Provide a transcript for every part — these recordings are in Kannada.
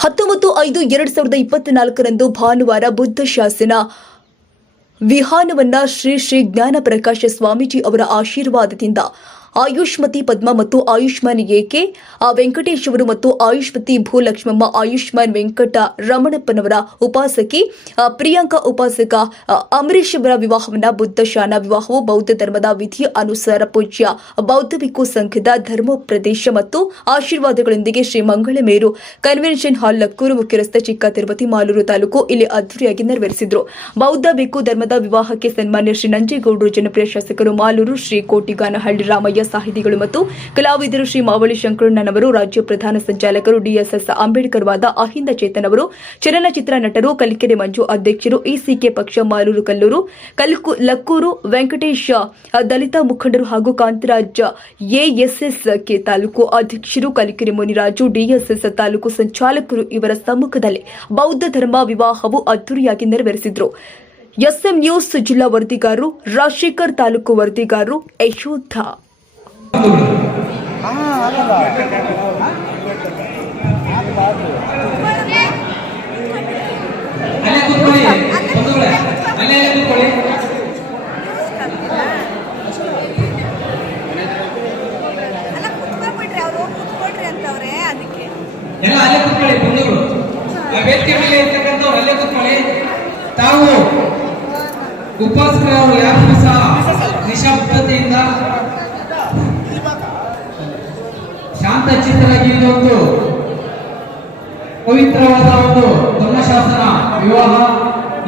ಹತ್ತೊಂಬತ್ತು ಐದು ಎರಡು ಸಾವಿರದ ಇಪ್ಪತ್ನಾಲ್ಕರಂದು ಭಾನುವಾರ ಬುದ್ಧ ಶಾಸನ ವಿಹಾನವನ್ನ ಶ್ರೀ ಶ್ರೀ ಜ್ಞಾನ ಪ್ರಕಾಶ ಸ್ವಾಮೀಜಿ ಅವರ ಆಶೀರ್ವಾದದಿಂದ ಆಯುಷ್ಮತಿ ಪದ್ಮ ಮತ್ತು ಆಯುಷ್ಮಾನ್ ಆ ವೆಂಕಟೇಶ್ ಅವರು ಮತ್ತು ಆಯುಷ್ಮತಿ ಭೂಲಕ್ಷ್ಮಮ್ಮ, ಆಯುಷ್ಮಾನ್ ವೆಂಕಟ ರಮಣಪ್ಪನವರ ಉಪಾಸಕಿ ಪ್ರಿಯಾಂಕಾ ಉಪಾಸಕ ಅಮರೀಶ್ ಅವರ ವಿವಾಹವನ್ನ ಬುದ್ಧ ಶಾನ ವಿವಾಹವು ಬೌದ್ಧ ಧರ್ಮದ ವಿಧಿ ಅನುಸಾರ ಪೂಜ್ಯ ಬೌದ್ಧ ಭಿಕ್ಕು ಸಂಘದ ಪ್ರದೇಶ ಮತ್ತು ಆಶೀರ್ವಾದಗಳೊಂದಿಗೆ ಶ್ರೀ ಮಂಗಳಮೇರು ಕನ್ವೆನ್ಷನ್ ಹಾಲ್ ಲಕ್ಕೂರು ಮುಖ್ಯರಸ್ತೆ ಚಿಕ್ಕ ತಿರುಪತಿ ಮಾಲೂರು ತಾಲೂಕು ಇಲ್ಲಿ ಅದ್ದೂರಿಯಾಗಿ ನೆರವೇರಿಸಿದ್ರು. ಬೌದ್ಧ ಭಿಕ್ಕು ಧರ್ಮದ ವಿವಾಹಕ್ಕೆ ಸನ್ಮಾನ್ಯ ಶ್ರೀ ನಂಜೇಗೌಡರು, ಜನಪ್ರಿಯ ಶಾಸಕರು ಮಾಲೂರು ಶ್ರೀ ಕೋಟಿಗಾನಹಳ್ಳಿ ರಾಮಯ್ಯ ಸಾಹಿತಿಗಳು ಮತ್ತು ಕಲಾವಿದರು ಶ್ರೀ ಮಾವಳಿ ಶಂಕರಣ್ಣನವರು, ರಾಜ್ಯ ಪ್ರಧಾನ ಸಂಚಾಲಕರು ಡಿಎಸ್ಎಸ್ ಅಂಬೇಡ್ಕರ್ ವಾದ ಅಹಿಂದ ಚೇತನ್ ಅವರು, ಚಲನಚಿತ್ರ ನಟರು ಕಲಿಕೆರೆ ಮಂಜು ಅಧ್ಯಕ್ಷರು ಇಸಿಕೆ ಪಕ್ಷ ಮಾಲೂರು ಕಲ್ಲೂರು ಲಕ್ಕೂರು, ವೆಂಕಟೇಶ ದಲಿತ ಮುಖಂಡರು ಹಾಗೂ ಕಾಂತರಾಜ್ ಎಎಸ್ಎಸ್ ಕೆ ತಾಲೂಕು ಅಧ್ಯಕ್ಷರು, ಕಲಿಕೆರೆ ಮುನಿರಾಜು ಡಿಎಸ್ಎಸ್ ತಾಲೂಕು ಸಂಚಾಲಕರು ಇವರ ಸಮ್ಮುಖದಲ್ಲಿ ಬೌದ್ಧ ಧರ್ಮ ವಿವಾಹವು ಅದ್ದೂರಿಯಾಗಿ ನೆರವೇರಿಸಿದ್ರು. ಎಸ್ಎಂ ನ್ಯೂಸ್ ಜಿಲ್ಲಾ ವರದಿಗಾರರು ರಾಜಶೇಖರ್ ತಾಲೂಕು ವರದಿಗಾರರು ಯಶೋಧ. ಅಲ್ಲೇ ಇದೊಂದು ಪವಿತ್ರವಾದ ಒಂದು ಧರ್ಮಶಾಸನ ವಿವಾಹ,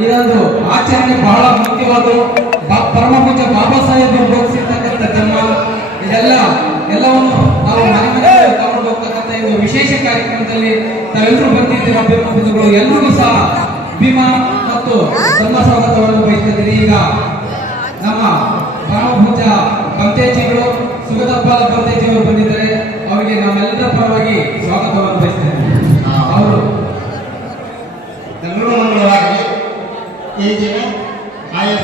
ಇದೊಂದು ಆಚರಣೆ ಬಹಳ ಮುಖ್ಯವಾದವು ಪರಮ ಪೂಜ ಬಾಬಾ ಸಾಹೇಬ್ ಬೋಧಿಸಿರ್ತಕ್ಕಂಥ ಧರ್ಮ, ಇದೆಲ್ಲ, ಎಲ್ಲವನ್ನು ನಾವು ತಗೊಂಡು ಹೋಗ್ತಕ್ಕಂಥ ಒಂದು ವಿಶೇಷ ಕಾರ್ಯಕ್ರಮದಲ್ಲಿ ತಾವೆಲ್ಲರೂ ಬಂದಿದ್ದೀರ ಬಂಧುಗಳು ಎಲ್ಲರಿಗೂ ಸಹ ಭೀಮಾ ಮತ್ತು ಧರ್ಮ ಸ್ವಾಗತವನ್ನು ಬಯಸ್ತಿದ್ದೀರಿ ಈಗ ನಮ್ಮ ಪರಮ ಪೂಜ ಬಂತೇಜಿಗಳು ಸುಗದಪ್ಪ ಪಂತೇಜಿಯವರು ಬಂದಿದ್ದಾರೆ.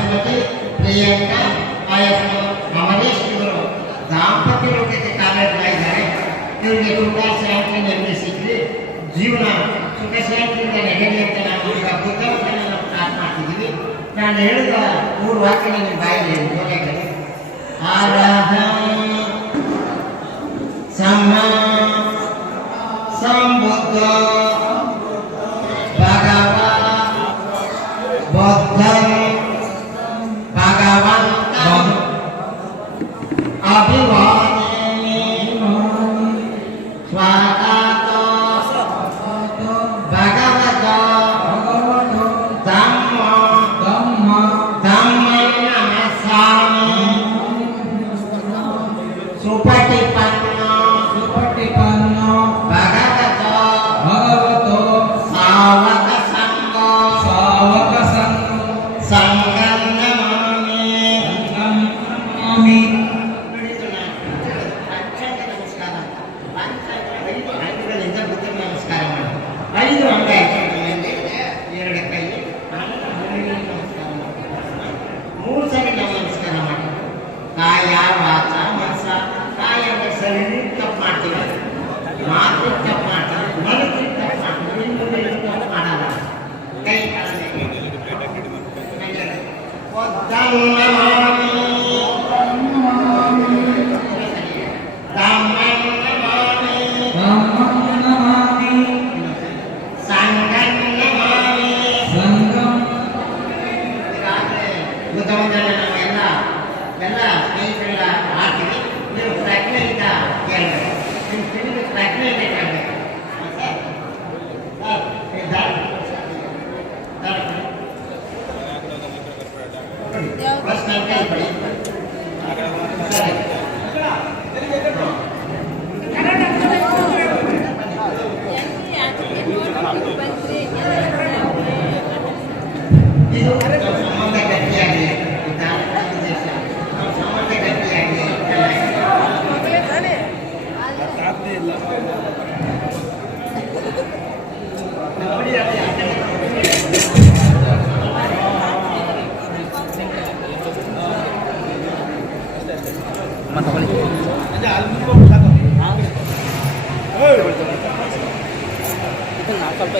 ಆಯಸ್ಮತಿ ಪ್ರಿಯಾಂಕ ಆಯಸ್ಮ ಅಮರೇಶ್ ಇವರು ದಾಂಪತ್ಯ ಲೋಕಕ್ಕೆ ಕಾಲಿಟ್ಟಿದ್ದಾರೆ ಇವರಿಗೆ ಸುಖ ಶಾಂತಿ ನಿರ್ಮಿಸಿದ್ವಿ ಜೀವನ ಸುಖ ಶಾಂತಿಯಿಂದ ನಡೆಯಲಿ ಅಂತ ನಾವು ಈಗ ಬುದ್ಧವನ್ನು ನಾವು ಸ್ಟಾರ್ಟ್ ಮಾಡ್ತಿದ್ದೀವಿ ನಾನು ಹೇಳಿದ ಮೂರು ವಾಕ್ಯ ನಿಮ್ಮ ಬಾಯಲ್ಲಿ ಜೋರಾಗಿ ಆರಾಧಂ ಸಮ ಸಂಬುದ್ಧ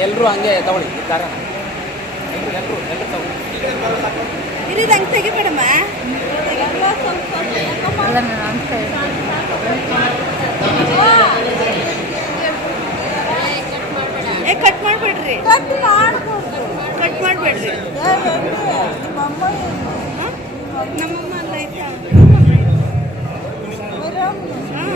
ಎಲ್ಲರೂ ಹಂಗೆ ತಗೊಳ್ಳಿ ಈ ಎಲ್ಲರೂ ಎಲ್ಲರೂ ತಗೊಳ್ಳಿ. ತೆಗಿಬೇಡಮ್ಮ ಸ್ವಲ್ಪ ಏ ಕಟ್ ಮಾಡ್ಬೇಡ್ರಿ. ಕಟ್ ಮಾಡ್ಬೋದು. ಕಟ್ ಮಾಡ್ಬೇಡ್ರಿ. ನಮ್ಮಮ್ಮ ಅಲ್ಲ ಆಯ್ತಾ? ಹಾಂ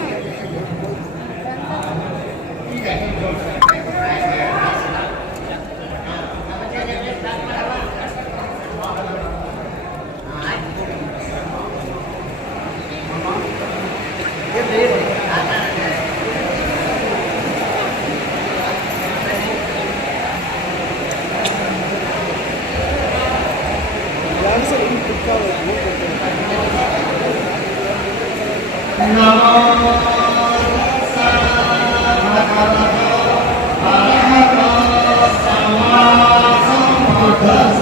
Thank.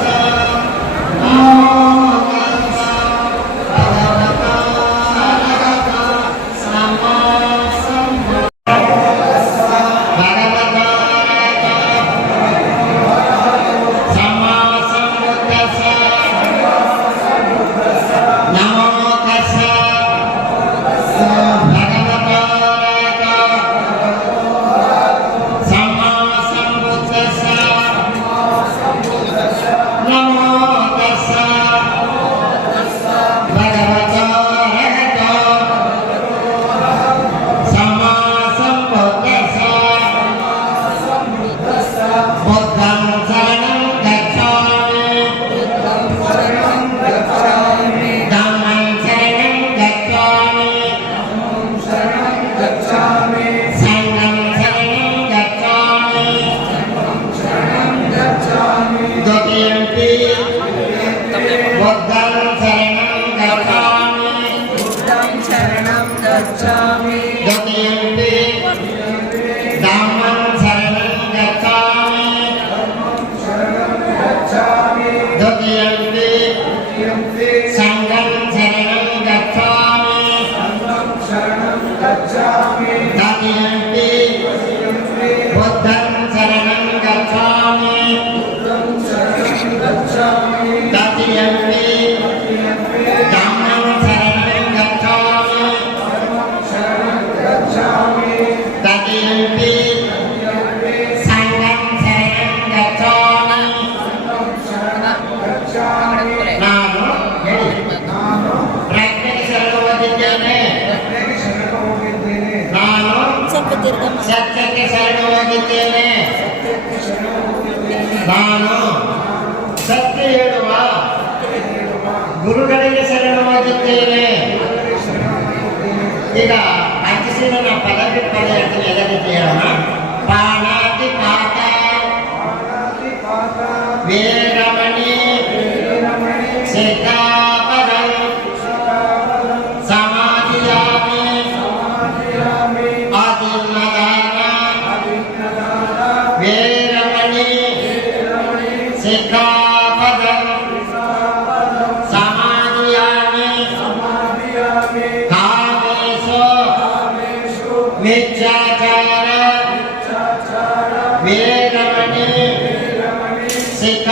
ಸತ್ಯಕ್ಕೆ ಶರಣ ಹೋಗಿದ್ದೇನೆ. ನಾನು ಸತ್ಯ ಹೇಳುವ. ಗುರುಗಳಿಗೆ ಶರಣವಾಗಿದ್ದೇನೆ ಈಗ నేను నా పదవి ప్రదర్శన ఎలాగ చేయడమా పానాది పాత వేరమణి శతాపదం సమాధియామి. అదిన్నదాన. వేరమణి శిఖా la manera, de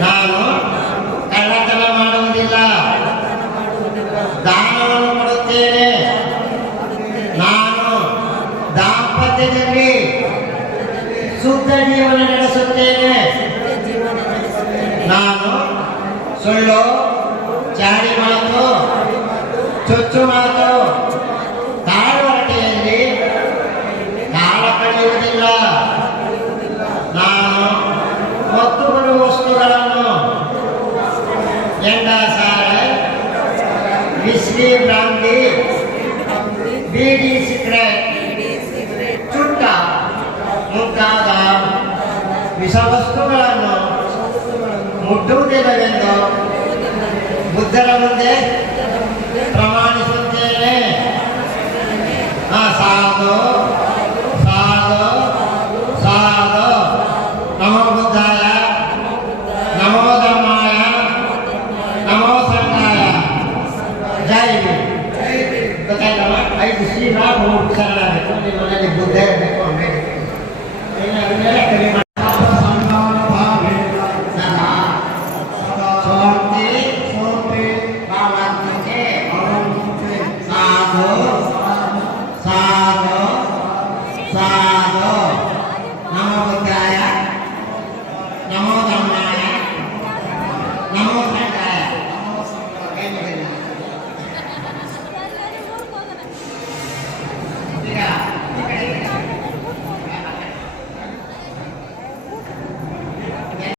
ನಾನು ಕಳ್ಳತನ ಮಾಡುವುದಿಲ್ಲ. ದಾನವನ್ನು ಮಾಡುತ್ತೇನೆ. ನಾನು ದಾಂಪತ್ಯದಲ್ಲಿ ಶುದ್ಧ ಜೀವನ ನಡೆಸುತ್ತೇನೆ. ನಾನು ಸುಳ್ಳು ಚಾಡಿ ಮಾತು ಚೊಚ್ಚು ಮಾತು ಬಂಡಿ ಬೀಡಿ ಸಿಗರೇಟ್ ಚುಟ್ಟ ಮುಂತಾದ ವಿಷವಸ್ತುಗಳನ್ನು ಮುಟ್ಟುವುದಿಲ್ಲವೆಂದು ಬುದ್ಧರ ಮುಂದೆ ಪ್ರಮಾಣಿಸುತ್ತೇನೆ ಆ, ಸಾಧು ಸಾಧು Sì, bravo, sarà, come non è che poteva.